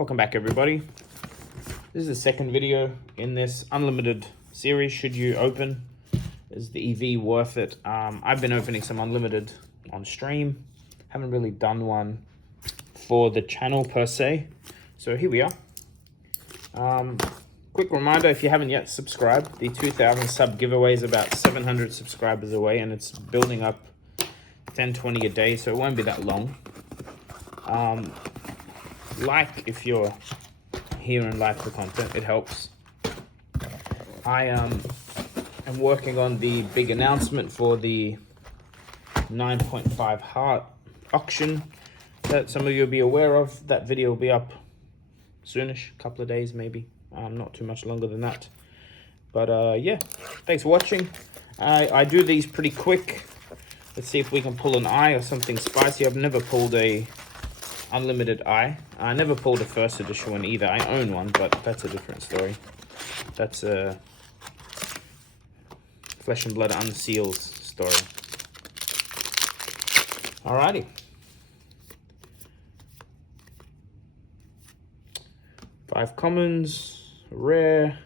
Welcome back, everybody. This is the second video in this unlimited series. Should you open? Is the EV worth it? I've been opening some unlimited on stream. Haven't really done one for the channel per se. So here we are. Quick reminder, if you haven't yet subscribed, the 2000 sub giveaway is about 700 subscribers away, and it's building up 10-20 a day, so it won't be that long. Like if you're here and like the content, it helps. I am working on the big announcement for the 9.5 heart auction that some of you will be aware of. That video will be up soonish, a couple of days maybe, not too much longer than that. But yeah, thanks for watching. I do these pretty quick. Let's see if we can pull an eye or something spicy. I've never pulled a unlimited eye. I never pulled a first edition one either. I own one, but that's a different story. That's a Flesh and Blood Unsealed story. Alrighty. Five commons, rare,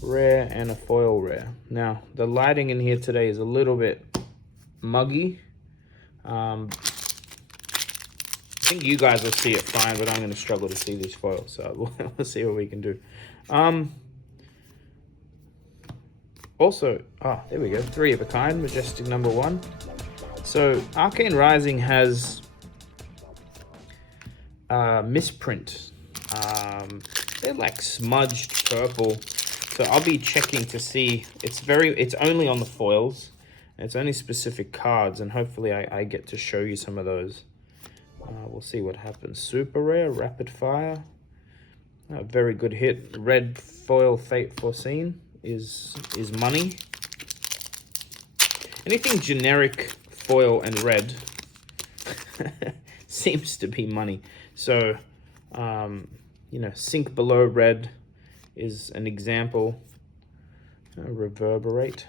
and a foil rare. Now, the lighting in here today is a little bit muggy. I think you guys will see it fine, but I'm going to struggle to see these foils, so we'll see what we can do. Also, there we go, 3 of a kind, Majestic number 1. So Arcane Rising has misprint. They're like smudged purple, so I'll be checking to see. It's only on the foils, and it's only specific cards, and hopefully I get to show you some of those. We'll see what happens. Super rare, rapid fire. A very good hit. Red foil Fate Foreseen is money. Anything generic foil and red seems to be money. So, you know, Sink Below Red is an example. Reverberate.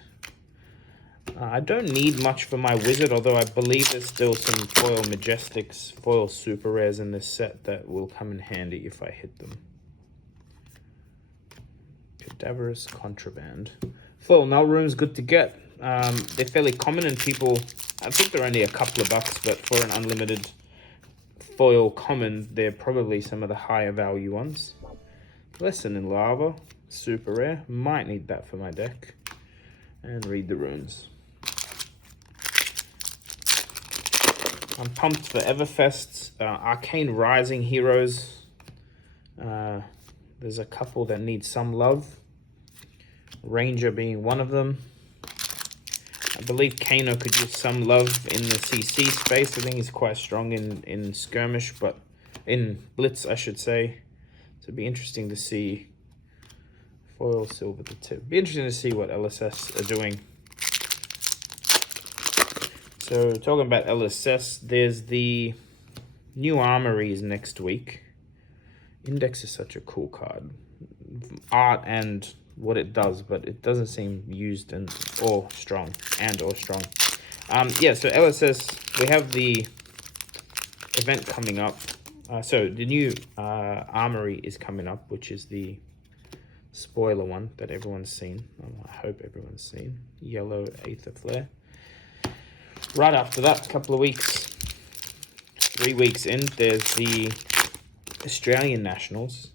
I don't need much for my wizard, although I believe there's still some foil Majestics, foil super rares in this set that will come in handy if I hit them. Cadaverous Contraband. Foil Null Rune's good to get. They're fairly common, and people, I think they're only a couple of bucks, but for an unlimited foil common, they're probably some of the higher value ones. Lesson in Lava, super rare. Might need that for my deck. And Read the Runes. I'm pumped for Everfest's Arcane Rising heroes. There's a couple that need some love. Ranger being one of them. I believe Kano could use some love in the CC space. I think he's quite strong in skirmish, but in blitz, I should say. So it'd be interesting to see. Foil silver the tip. Be interesting to see what LSS are doing. So talking about LSS, there's the new armories next week. Index is such a cool card. Art and what it does, but it doesn't seem used or strong. Yeah, so LSS, we have the event coming up. So the new armory is coming up, which is the spoiler one that everyone's seen. I hope everyone's seen. Yellow Aether Flare. Right after that, a couple of weeks, 3 weeks in, there's the Australian Nationals.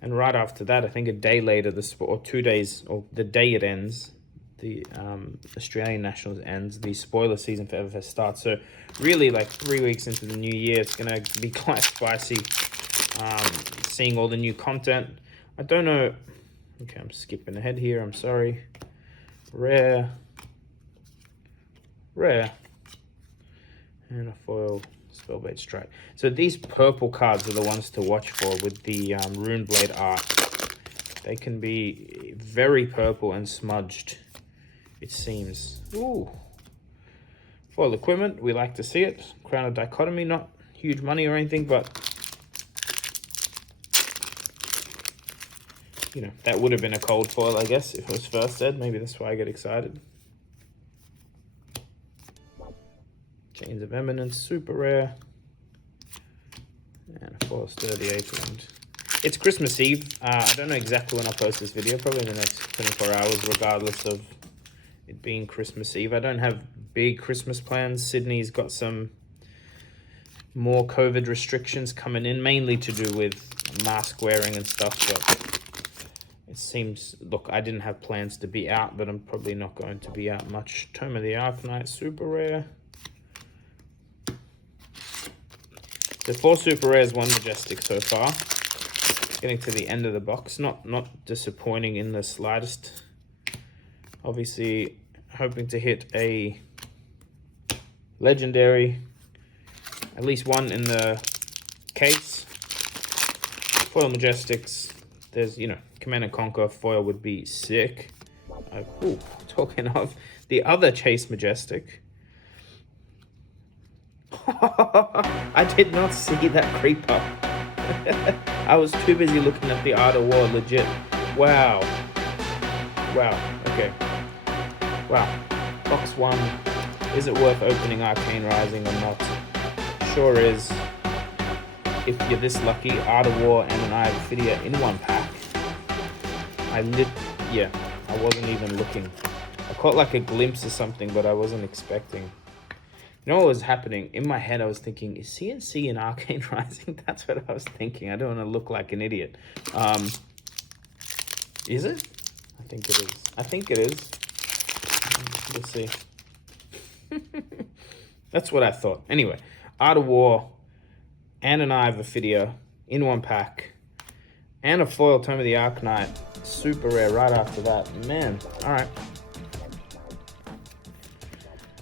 And right after that, I think a day later, or 2 days, or the day it ends, the Australian Nationals ends, the spoiler season for Everfest starts. So really, like 3 weeks into the new year, it's going to be quite spicy, seeing all the new content. I don't know. Okay, I'm skipping ahead here. I'm sorry. Rare. And a foil Spellblade Strike. So these purple cards are the ones to watch for with the Runeblade art. They can be very purple and smudged, it seems. Ooh. Foil equipment, we like to see it. Crown of Dichotomy, not huge money or anything, but you know, that would have been a cold foil, I guess, if it was first ed. Maybe that's why I get excited. Chains of Eminence, super rare. And a foil sturdy apron. It's Christmas Eve. I don't know exactly when I'll post this video, probably in the next 24 hours, regardless of it being Christmas Eve. I don't have big Christmas plans. Sydney's got some more COVID restrictions coming in, mainly to do with mask wearing and stuff, but it seems, look, I didn't have plans to be out, but I'm probably not going to be out much. Tome of the Arcane, super rare. The 4 super rares, 1 majestic so far. Getting to the end of the box, not disappointing in the slightest. Obviously, hoping to hit a legendary, at least 1 in the case. Foil majestics. There's, you know, Command and Conquer foil would be sick. Ooh, talking of the other Chase Majestic. I did not see that creep up. I was too busy looking at the Art of War, legit. Wow. Wow, okay. Wow. Box 1. Is it worth opening Arcane Rising or not? Sure is. If you're this lucky, Art of War and an Eye of Ophidia in 1 pack. Yeah, I wasn't even looking. I caught like a glimpse of something, but I wasn't expecting. You know what was happening? In my head, I was thinking, is CNC in Arcane Rising? That's what I was thinking. I don't want to look like an idiot. Is it? I think it is. I think it is. Let's see. That's what I thought. Anyway, Art of War and an Eye of Ophidia in 1 pack. And a foil Tome of the Arcanite. Super rare right after that. Man, alright.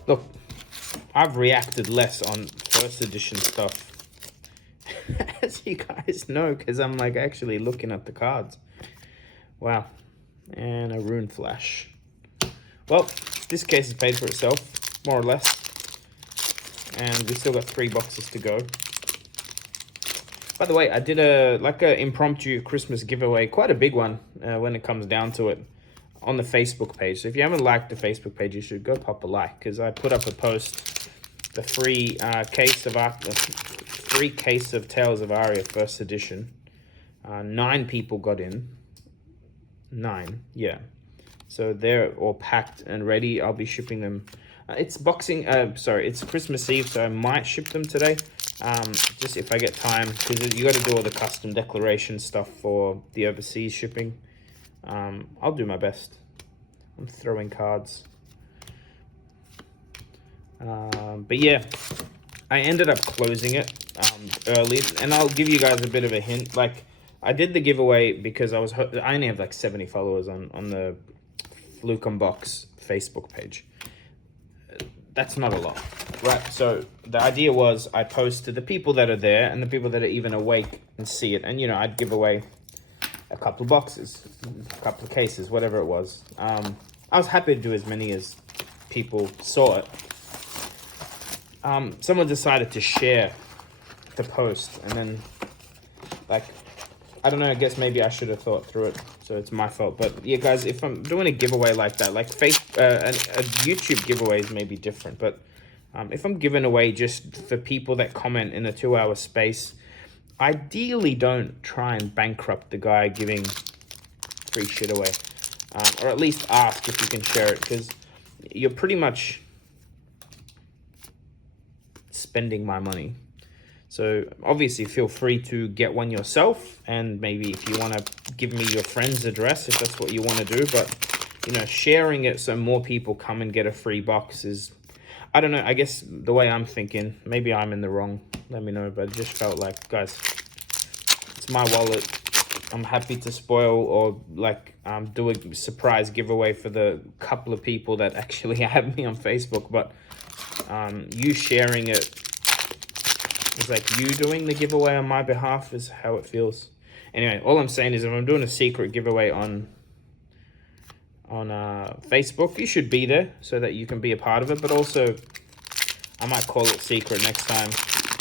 Look, I've reacted less on first edition stuff. As you guys know, because I'm like actually looking at the cards. Wow. And a Rune Flash. Well, this case has paid for itself, more or less. And we still got 3 boxes to go. By the way, I did a impromptu Christmas giveaway, quite a big one when it comes down to it, on the Facebook page. So if you haven't liked the Facebook page, you should go pop a like, because I put up a post, the free case of Tales of Aria first edition. 9 people got in. 9, yeah. So they're all packed and ready. I'll be shipping them. It's Christmas Eve, so I might ship them today. Just if I get time, because you got to do all the custom declaration stuff for the overseas shipping. I'll do my best. I'm throwing cards. But yeah, I ended up closing it early, and I'll give you guys a bit of a hint. Like, I did the giveaway because I only have like 70 followers on the Fluke Unbox Facebook page. That's not a lot, right? So the idea was I post to the people that are there and the people that are even awake and see it. And, you know, I'd give away a couple of boxes, a couple of cases, whatever it was. I was happy to do as many as people saw it. Someone decided to share the post, and then, like, I don't know, I guess maybe I should have thought through it, so it's my fault. But yeah, guys, if I'm doing a giveaway like that, like a YouTube giveaway is maybe different, but if I'm giving away just for people that comment in a 2-hour space, ideally don't try and bankrupt the guy giving free shit away, or at least ask if you can share it, because you're pretty much spending my money. So obviously feel free to get one yourself, and maybe if you want to give me your friend's address, if that's what you want to do. But, you know, sharing it so more people come and get a free box is, I don't know, I guess the way I'm thinking, maybe I'm in the wrong, let me know. But it just felt like, guys, it's my wallet. I'm happy to spoil or like do a surprise giveaway for the couple of people that actually have me on Facebook. But you sharing it, it's like you doing the giveaway on my behalf is how it feels. Anyway, all I'm saying is if I'm doing a secret giveaway on Facebook, you should be there so that you can be a part of it. But also, I might call it secret next time.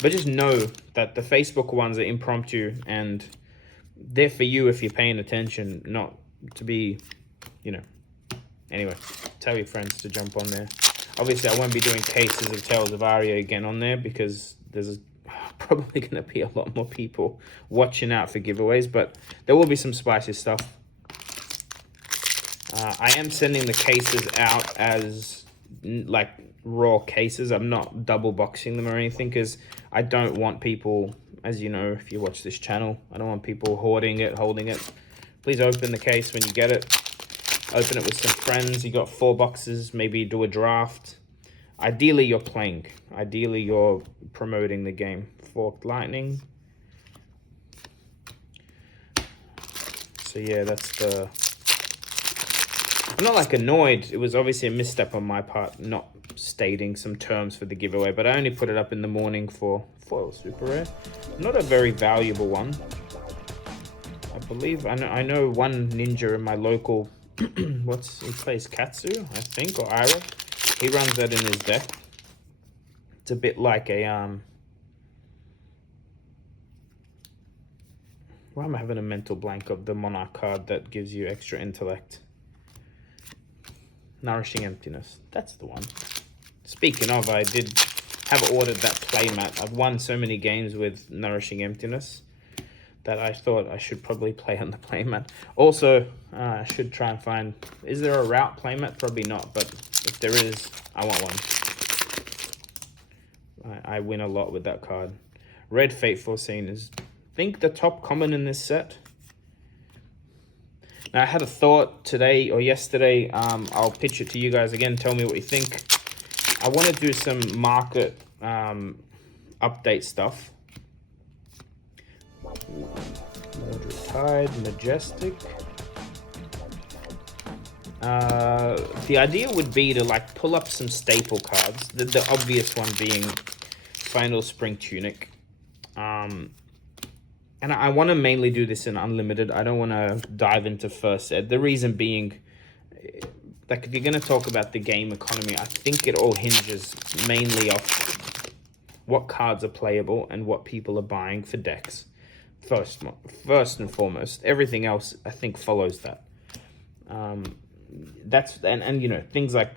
But just know that the Facebook ones are impromptu and they're for you if you're paying attention, not to be, you know. Anyway, tell your friends to jump on there. Obviously, I won't be doing cases of Tales of Aria again on there because there's probably going to be a lot more people watching out for giveaways, but there will be some spicy stuff. I am sending the cases out as like raw cases. I'm not double boxing them or anything, because I don't want people, as you know, if you watch this channel, I don't want people hoarding it, holding it. Please open the case when you get it. Open it with some friends. You got 4 boxes, maybe do a draft. Ideally, you're playing. Ideally, you're promoting the game. Forked Lightning. So yeah, that's the... I'm not like annoyed. It was obviously a misstep on my part, not stating some terms for the giveaway, but I only put it up in the morning for foil super rare. Not a very valuable one. I believe, I know one ninja in my local, he plays Katsu, I think, or Ira. He runs that in his deck. It's a bit like a, why am I having a mental blank of the Monarch card that gives you extra intellect? Nourishing Emptiness. That's the one. Speaking of, I did have ordered that playmat. I've won so many games with Nourishing Emptiness that I thought I should probably play on the playmat. Also, I should try and find... Is there a route playmat? Probably not, but if there is, I want one. I win a lot with that card. Red Fateful Scene is, I think, the top common in this set. Now, I had a thought today or yesterday. I'll pitch it to you guys again. Tell me what you think. I want to do some market update stuff. Mordred Tide, Majestic. The idea would be to like pull up some staple cards. The obvious one being Final Spring Tunic. And I want to mainly do this in Unlimited. I don't want to dive into first ed. The reason being, like, if you're going to talk about the game economy, I think it all hinges mainly off what cards are playable and what people are buying for decks. First and foremost. Everything else, I think, follows that. That's and you know, things like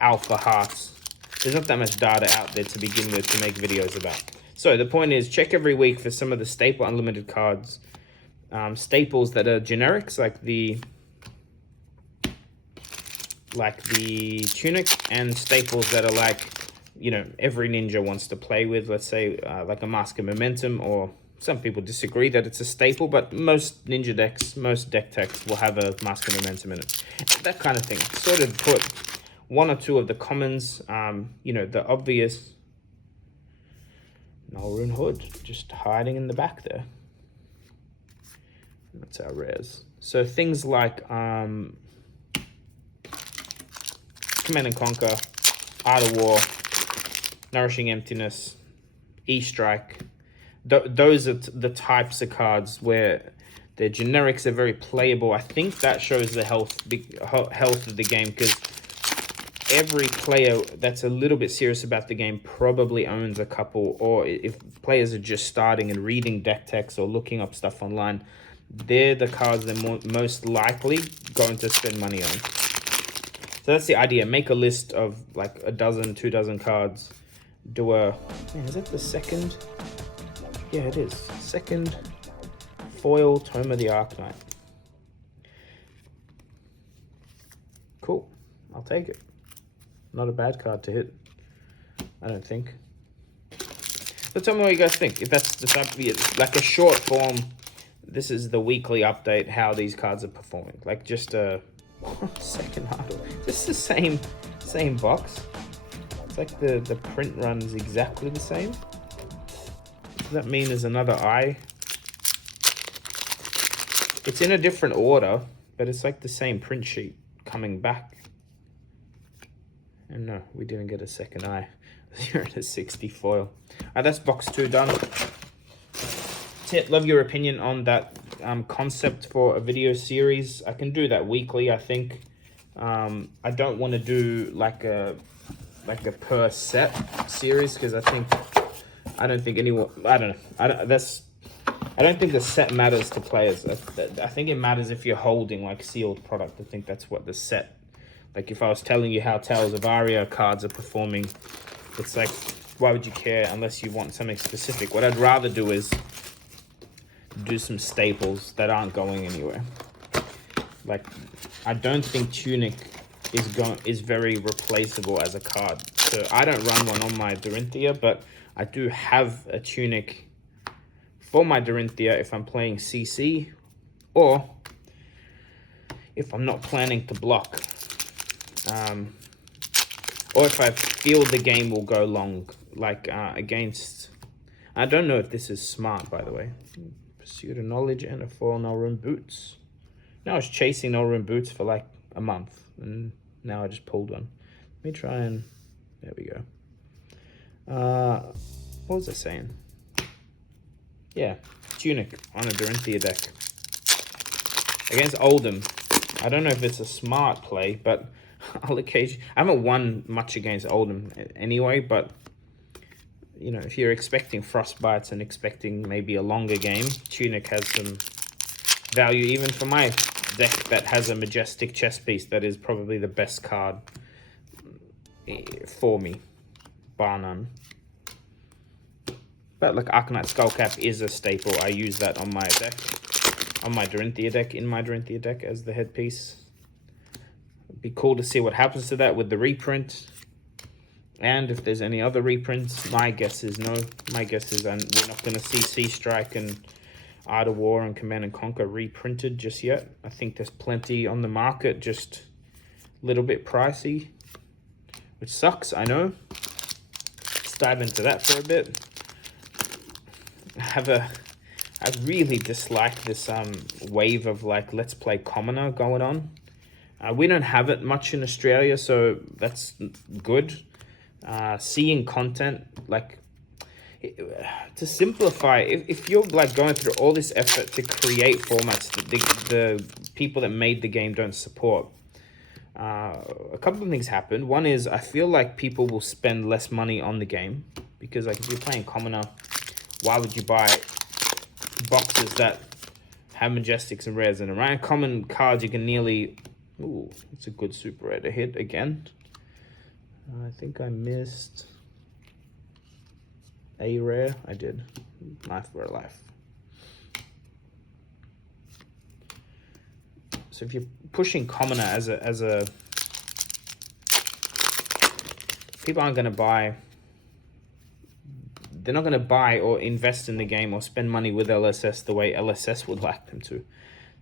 alpha hearts. There's not that much data out there to begin with to make videos about. So the point is, check every week for some of the staple Unlimited cards. Staples that are generics, like the Tunic, and staples that are like, you know, every ninja wants to play with. Let's say like a Mask of Momentum, or some people disagree that it's a staple, but most ninja decks, most deck techs will have a Mask of Momentum in it. That kind of thing. Sort of put 1 or 2 of the commons, you know, the obvious... Null-Rune Hood, just hiding in the back there. That's our rares. So things like Command and Conquer, Art of War, Nourishing Emptiness, E-Strike. Those are the types of cards where their generics are very playable. I think that shows the health of the game, because every player that's a little bit serious about the game probably owns a couple, or if players are just starting and reading deck techs or looking up stuff online, they're the cards they're most likely going to spend money on. So that's the idea. Make a list of like a dozen, 2 dozen cards. Do a... Man, is that the second? Yeah, it is. Second foil Tome of the Arknight. Cool. I'll take it. Not a bad card to hit, I don't think. But tell me what you guys think. If that's the type of, like a short form, this is the weekly update, how these cards are performing. Like just a second hardware. Just the same box. It's like the print run is exactly the same. Does that mean there's another eye? It's in a different order, but it's like the same print sheet coming back. And no, we didn't get a second eye. 0 to 60 foil. That's box 2 done. That's it. Love your opinion on that concept for a video series. I can do that weekly, I think. I don't want to do like a per set series, because I don't think anyone... I don't know. I don't think the set matters to players. I think it matters if you're holding like sealed product. I think that's what the set... Like if I was telling you how Tales of Aria cards are performing, it's like why would you care unless you want something specific? What I'd rather do is do some staples that aren't going anywhere. Like, I don't think Tunic is very replaceable as a card. So I don't run one on my Dorinthia, but I do have a Tunic for my Dorinthia if I'm playing CC, or if I'm not planning to block, or if I feel the game will go long, like against, I don't know if this is smart, by the way. Pursuit of knowledge and a foil Nullrune boots. Now I was chasing Nullrune boots for like a month, and now I just pulled one. Let me try and, there we go. What was I saying? Yeah, Tunic on a Dorinthia deck. Against Oldham. I don't know if it's a smart play, but I'll occasionally... I haven't won much against Oldham anyway, but... You know, if you're expecting Frostbites and expecting maybe a longer game, Tunic has some value even for my deck that has a Majestic chess piece that is probably the best card for me, bar none. But like Arcanite Skullcap is a staple. I use that on my deck, on my Dorinthia deck, in my Dorinthia deck as the headpiece. It'd be cool to see what happens to that with the reprint. And if there's any other reprints, my guess is no. My guess is we're not going to see Sea Strike and Art of War and Command and Conquer reprinted just yet. I think there's plenty on the market, just a little bit pricey, which sucks, I know. Let's dive into that for a bit. I really dislike this wave of like Let's Play Commoner going on. We don't have it much in Australia, so that's good. Seeing content, like, to simplify, if you're like going through all this effort to create formats that the people that made the game don't support, a couple of things happen. One is I feel like people will spend less money on the game, because like if you're playing Commoner, why would you buy boxes that have Majestics and Rares in them, right? Common cards you can nearly... Ooh, it's a good Super Rare to hit again. I think I missed a rare. I did. Life for a life. So if you're pushing Commoner as a people aren't going to buy. They're not going to buy or invest in the game or spend money with LSS the way LSS would like them to.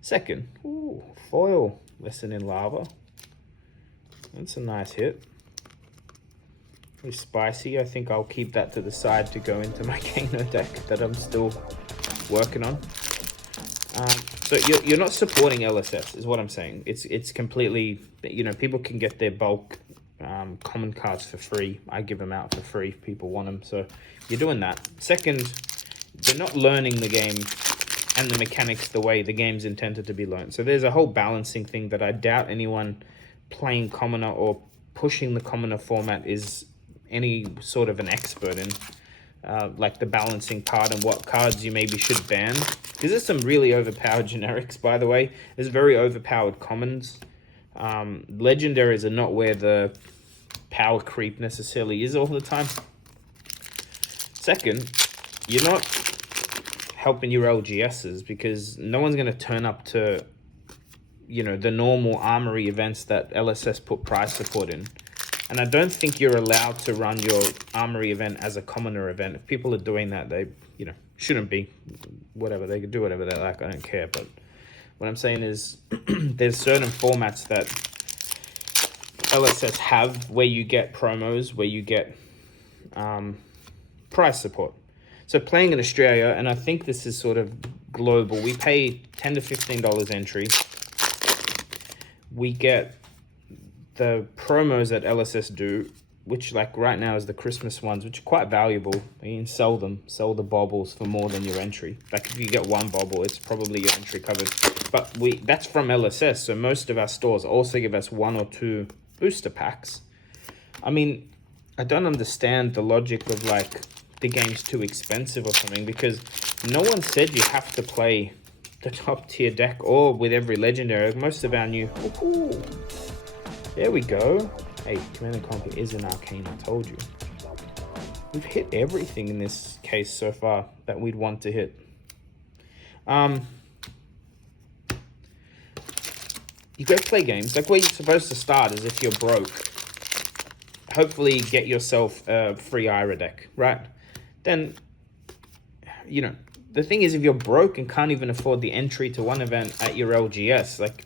Second, ooh, foil Lesson in Lava. That's a nice hit. Very spicy. I think I'll keep that to the side to go into my Kano deck that I'm still working on. So you're not supporting LSS, is what I'm saying. It's completely, you know, people can get their bulk common cards for free. I give them out for free if people want them. So you're doing that. Second, they're not learning the game and the mechanics the way the game's intended to be learned. So there's a whole balancing thing that I doubt anyone playing Commoner or pushing the Commoner format is any sort of an expert in, like the balancing part and what cards you maybe should ban. Because there's some really overpowered generics, by the way. There's very overpowered commons. Legendaries are not where the power creep necessarily is all the time. Second, you're not helping your LGSs, because no one's going to turn up to, you know, the normal armory events that LSS put prize support in. And I don't think you're allowed to run your armory event as a Commoner event. If people are doing that, they, you know, shouldn't be. Whatever, they can do whatever they like. I don't care. But what I'm saying is there's certain formats that LSS have where you get promos, where you get prize support. So playing in Australia, and I think this is sort of global, we pay $10 to $15 entry. We get the promos that LSS do, which like right now is the Christmas ones, which are quite valuable. You can sell them, sell the baubles for more than your entry. Like if you get one bauble, it's probably your entry covered. But that's from LSS, so most of our stores also give us 1 or 2 booster packs. I mean, I don't understand the logic of like the game's too expensive or something, because no one said you have to play the top tier deck or with every legendary. Most of our new... Ooh, there we go. Hey, Command and Conquer is an Arcane, I told you. We've hit everything in this case so far that we'd want to hit. You go play games. Like, where you're supposed to start is if you're broke. Hopefully get yourself a free Ira deck, right? Then, you know, the thing is, if you're broke and can't even afford the entry to one event at your LGS, like,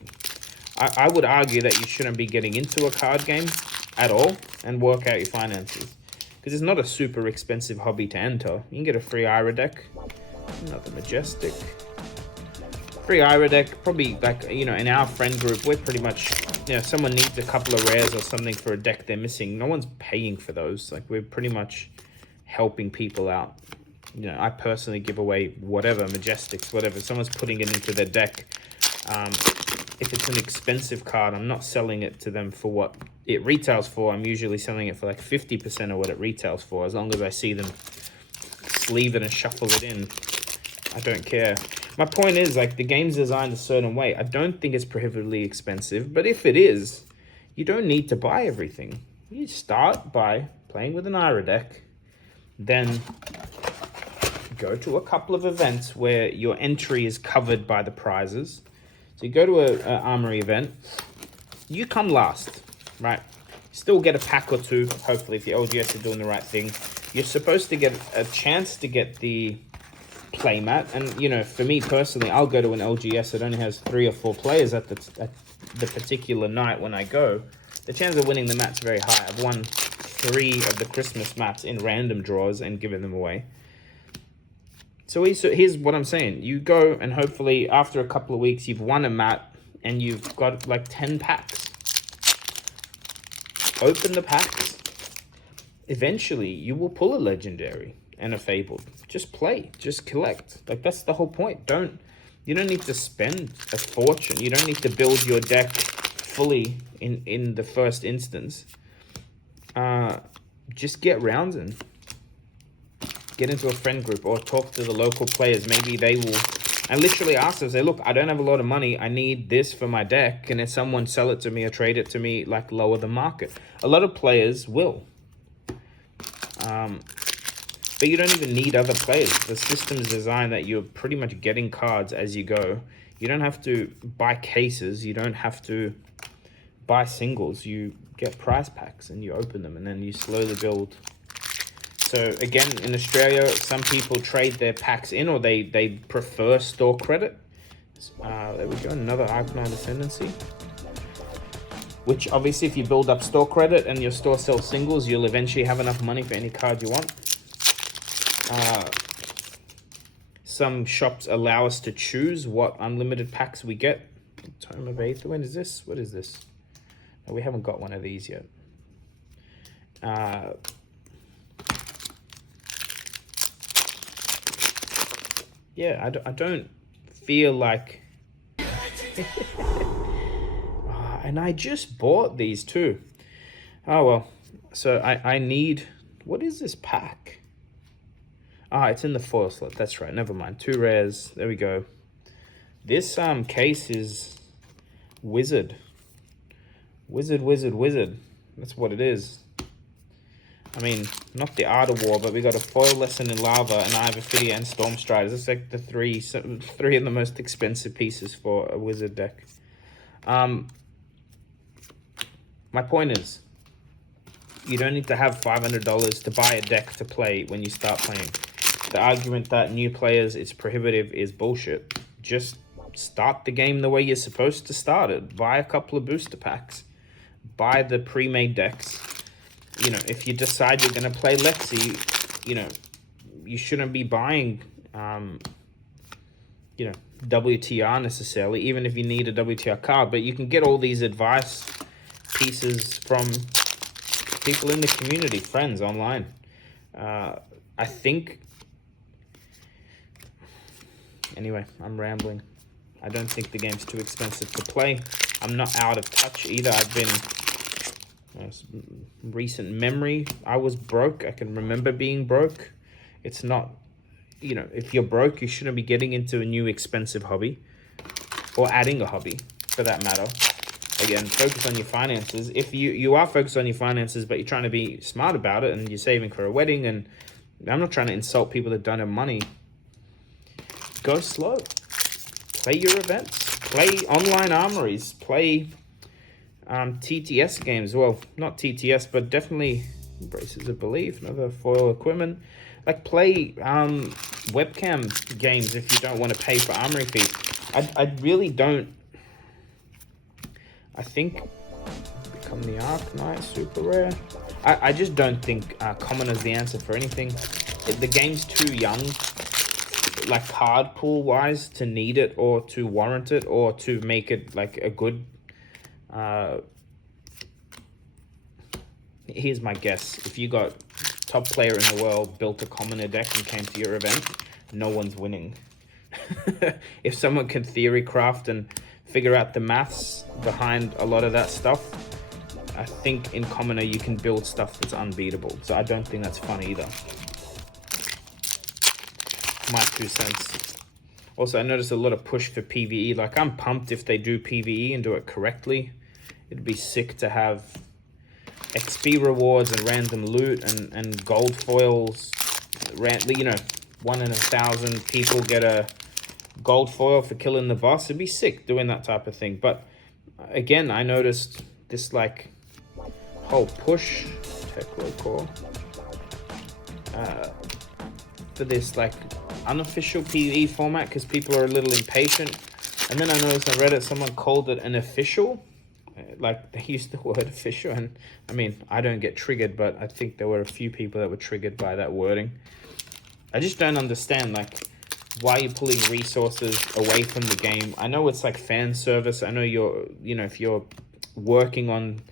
I would argue that you shouldn't be getting into a card game at all and work out your finances. Because it's not a super expensive hobby to enter. You can get a free Ira deck. Another Majestic. Free Ira deck, probably, like, you know, in our friend group, we're pretty much, you know, someone needs a couple of rares or something for a deck they're missing. No one's paying for those. Like, we're pretty much helping people out. You know, I personally give away whatever, Majestics, whatever. Someone's putting it into their deck. If it's an expensive card, I'm not selling it to them for what it retails for. I'm usually selling it for like 50% of what it retails for. As long as I see them sleeve it and shuffle it in, I don't care. My point is, like, the game's designed a certain way. I don't think it's prohibitively expensive, but if it is, you don't need to buy everything. You start by playing with an Ira deck, then go to a couple of events where your entry is covered by the prizes. So you go to an armory event, you come last, right? Still get a pack or two, hopefully, if your LGS are doing the right thing. You're supposed to get a chance to get the playmat, and, you know, for me personally, I'll go to an LGS that only has 3 or 4 players at the particular night when I go. The chance of winning the mat's very high. I've won 3 of the Christmas mats in random draws and given them away. So here's what I'm saying. You go, and hopefully after a couple of weeks, you've won a mat and you've got like 10 packs. Open the packs. Eventually, you will pull a legendary and a fabled. Just play. Just collect. Like, that's the whole point. You don't need to spend a fortune. You don't need to build your deck fully in the first instance. Just get rounds in. Get into a friend group or talk to the local players. Maybe they will, and literally ask them, say, look, I don't have a lot of money. I need this for my deck. Can someone sell it to me or trade it to me, like, lower the market? A lot of players will. But you don't even need other players. The system is designed that you're pretty much getting cards as you go. You don't have to buy cases. You don't have to buy singles. You get prize packs and you open them, and then you slowly build. So again, in Australia, some people trade their packs in, or they prefer store credit. There we go, another Arcane Ascendancy. Which obviously, if you build up store credit and your store sells singles, you'll eventually have enough money for any card you want. Some shops allow us to choose what unlimited packs we get. Tome of Aether. When is this? What is this? No, we haven't got one of these yet. Yeah, I don't feel like... and I just bought these too. Oh, well. So I need... What is this pack? It's in the foil slot. That's right. Never mind. 2 rares. There we go. This case is Wizard. Wizard. That's what it is. I mean, not the Art of War, but we got a Foil Lesson in Lava, and I have Ophidia and Stormstriders. It's like the three of the most expensive pieces for a Wizard deck. My point is, you don't need to have $500 to buy a deck to play when you start playing. The argument that new players, it's prohibitive, is bullshit. Just start the game the way you're supposed to start it. Buy a couple of booster packs. Buy the pre-made decks. You know, if you decide you're going to play Lexi, you know, you shouldn't be buying, you know, WTR necessarily, even if you need a WTR card. But you can get all these advice pieces from people in the community, friends online. I think... Anyway, I'm rambling. I don't think the game's too expensive to play. I'm not out of touch either. I've been... recent memory, I was broke. I can remember being broke. It's not, you know, if you're broke, you shouldn't be getting into a new expensive hobby, or adding a hobby for that matter. again, focus on your finances. If you are focused on your finances, but you're trying to be smart about it and you're saving for a wedding, and I'm not trying to insult people that don't have money, go slow. Play your events. Play online armories. Play TTS games. Well, not TTS, but definitely Braces of Belief, another foil equipment. Like, play webcam games if you don't want to pay for armory fees. I really don't. I think become the Arc Knight super rare. I just don't think common is the answer for anything. The game's too young, like card pool wise, to need it or to warrant it or to make it like a good. Here's my guess: if you got top player in the world, built a commoner deck and came to your event, no one's winning. If someone can theory craft and figure out the maths behind a lot of that stuff, I think in commoner you can build stuff that's unbeatable. So I don't think that's fun either. My 2 cents. Also, I noticed a lot of push for PvE. Like, I'm pumped if they do PvE and do it correctly. It'd be sick to have XP rewards and random loot and gold foils. You know, 1 in 1,000 people get a gold foil for killing the boss. It'd be sick doing that type of thing. But again, I noticed this like whole push core for this like unofficial PvE format because people are a little impatient. And then I noticed on Reddit someone called it an official. Like, they used the word official, and I mean, I don't get triggered, but I think there were a few people that were triggered by that wording. I just don't understand, like, why you're pulling resources away from the game. I know it's like fan service. I know if you're working on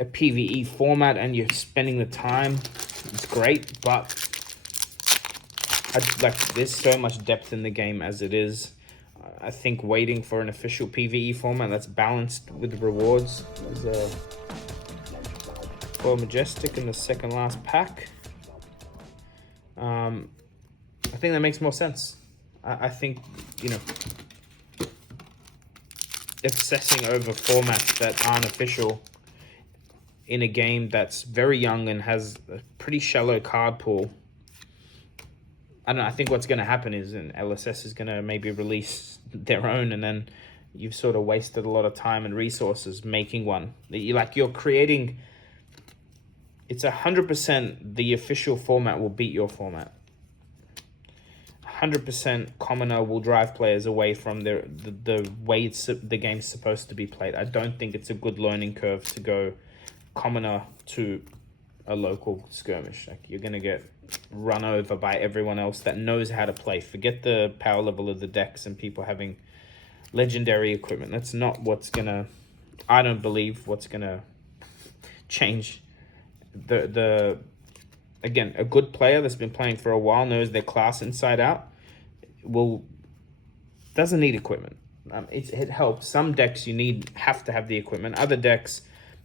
a PvE format and you're spending the time, it's great, but there's so much depth in the game as it is. I think waiting for an official PvE format that's balanced with rewards. There's a Foil Majestic in the second last pack. I think that makes more sense. I think, obsessing over formats that aren't official in a game that's very young and has a pretty shallow card pool. I don't know, I think what's going to happen is an LSS is going to maybe release their own, and then you've sort of wasted a lot of time and resources making one. You're creating... It's 100% the official format will beat your format. 100% commoner will drive players away from the way the game's supposed to be played. I don't think it's a good learning curve to go commoner to a local skirmish. Like, you're going to get run over by everyone else that knows how to play. Forget the power level of the decks and people having legendary equipment. That's not what's going to... I don't believe what's going to change again, a good player that's been playing for a while knows their class inside out. Doesn't need equipment. It helps. Some decks have to have the equipment. Other decks,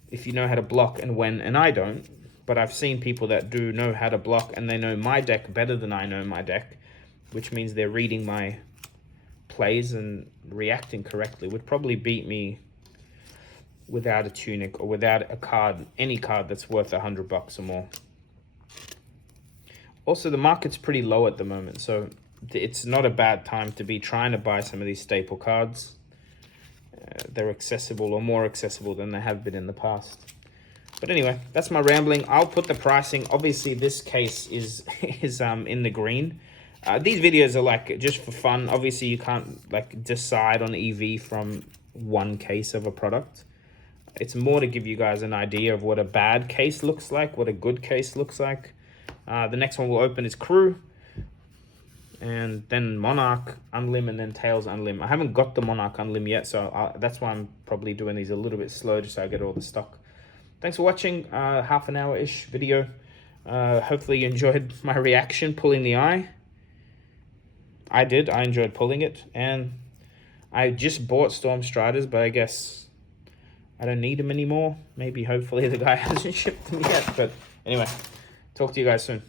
if you know how to block and when, and I don't, but I've seen people that do know how to block and they know my deck better than I know my deck, which means they're reading my plays and reacting correctly, would probably beat me without a tunic or without a card, any card that's worth $100 or more. Also, the market's pretty low at the moment, so it's not a bad time to be trying to buy some of these staple cards. They're accessible or more accessible than they have been in the past. But anyway, that's my rambling. I'll put the pricing. Obviously, this case is in the green. These videos are like just for fun. Obviously, you can't like decide on EV from one case of a product. It's more to give you guys an idea of what a bad case looks like, what a good case looks like. The next one we'll open is Crew, and then Monarch Unlim, and then Tails Unlim. I haven't got the Monarch Unlim yet, so that's why I'm probably doing these a little bit slow, just so I get all the stock. Thanks for watching. Half an hour-ish video. Hopefully you enjoyed my reaction, pulling the eye. I did. I enjoyed pulling it, and I just bought Storm Striders, but I guess I don't need them anymore. Maybe, hopefully, the guy hasn't shipped them yet. But anyway, talk to you guys soon.